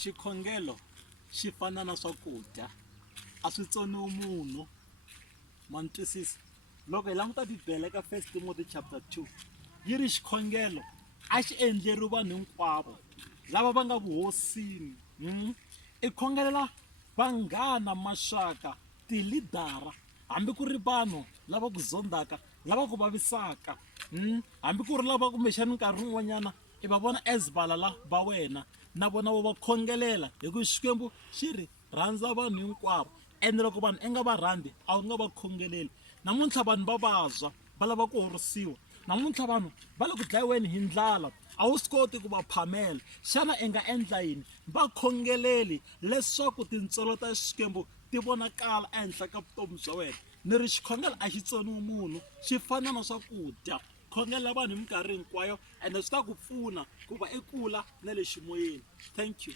Xikhongelo xi fana na swakudya a swi tsoniwi munhu ma ni twisisa. Loko hi languta bibele ka 1 Timothy chapter 2 yi ri xikhongelo a xi endleriwi vanhu hinkwavo lava va nga vuhosini. I khongelela vanghana, maxaka, tilidara, hambi ku ri vanhu lava ku zondzaka, lava ku vavisaka, hambi ku ri lava kumbexani nkarhi wun'wanyana i va vona as valala va wena, na vona va va khongelela hi ku Xikwembu xi ri rhandza vanhu hinkwavo. Ende loko vanhu i nga va rhandzi a wu nga va khongeleli. Namuntlha vanhu va vabya va lava ku horisiwa, namuntlha vanhu va le ku dlayiweni hi ndlala a wu swi koti ku va phamela. Xana i nga endla yini? Va khongeleli leswaku tintswalo ta Xikwembu ti vonakala ehenhla ka vutomi bya wena. Ni ri xikhongelo a xi tsoniwi munhu, xi fana na swakudya. Khongela vanhu hi minkarhi hinkwayo ende swi ta ku pfuna ku va i kula na le ximoyeni. Thank you.